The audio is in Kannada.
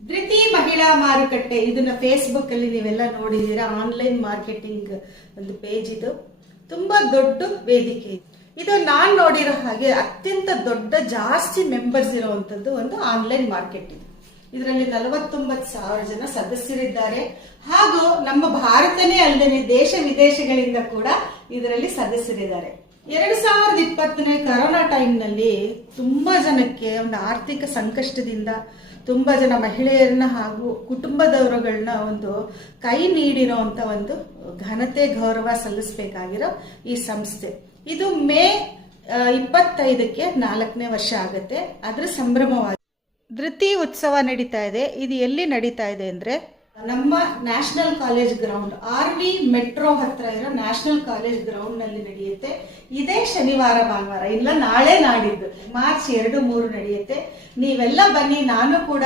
ಧೃತಿ ಮಹಿಳಾ ಮಾರುಕಟ್ಟೆ, ಇದನ್ನ ಫೇಸ್ಬುಕ್ ಅಲ್ಲಿ ನೀವೆಲ್ಲ ನೋಡಿದೀರಾ. ಆನ್ಲೈನ್ ಮಾರ್ಕೆಟಿಂಗ್ ಒಂದು ಪೇಜ್ ಇದು. ತುಂಬಾ ದೊಡ್ಡ ವೇದಿಕೆ ಇದು. ನಾನ್ ನೋಡಿರೋ ಹಾಗೆ ಅತ್ಯಂತ ದೊಡ್ಡ ಜಾಸ್ತಿ ಮೆಂಬರ್ಸ್ ಇರುವಂತದ್ದು ಒಂದು ಆನ್ಲೈನ್ ಮಾರ್ಕೆಟ್ ಇದು. ಇದರಲ್ಲಿ 49,000 ಜನ ಸದಸ್ಯರಿದ್ದಾರೆ. ಹಾಗೂ ನಮ್ಮ ಭಾರತನೇ ಅಲ್ಲದೆ ದೇಶ ವಿದೇಶಗಳಿಂದ ಕೂಡ ಇದರಲ್ಲಿ ಸದಸ್ಯರಿದ್ದಾರೆ. 2020ನೇ ಕರೋನಾ ಟೈಮ್ ನಲ್ಲಿ ತುಂಬಾ ಜನಕ್ಕೆ ಒಂದು ಆರ್ಥಿಕ ಸಂಕಷ್ಟದಿಂದ ತುಂಬಾ ಜನ ಮಹಿಳೆಯರನ್ನ ಹಾಗೂ ಕುಟುಂಬದವರುಗಳನ್ನ ಒಂದು ಕೈ ನೀಡಿರೋಂತ ಒಂದು ಘನತೆ ಗೌರವ ಸಲ್ಲಿಸಬೇಕಾಗಿರೋ ಈ ಸಂಸ್ಥೆ ಇದು ಮೇ 25ಕ್ಕೆ 4ನೇ ವರ್ಷ ಆಗುತ್ತೆ. ಅದ್ರ ಸಂಭ್ರಮವಾಗಿ ಧೃತಿ ಉತ್ಸವ ನಡೀತಾ ಇದೆ. ಇದು ಎಲ್ಲಿ ನಡೀತಾ ಇದೆ ಅಂದ್ರೆ ನಮ್ಮ national college ground, RV metro ಹತ್ರ ಇರೋ ನ್ಯಾಷನಲ್ ಕಾಲೇಜ್ ಗ್ರೌಂಡ್ ನಲ್ಲಿ ನಡೆಯುತ್ತೆ. ಇದೇ ಶನಿವಾರ ಭಾನುವಾರ, ಇಲ್ಲ ನಾಳೆ ನಾಡಿದ್ದು ಮಾರ್ಚ್ 2, 3 ನಡೆಯುತ್ತೆ. ನೀವೆಲ್ಲ ಬನ್ನಿ. ನಾನು ಕೂಡ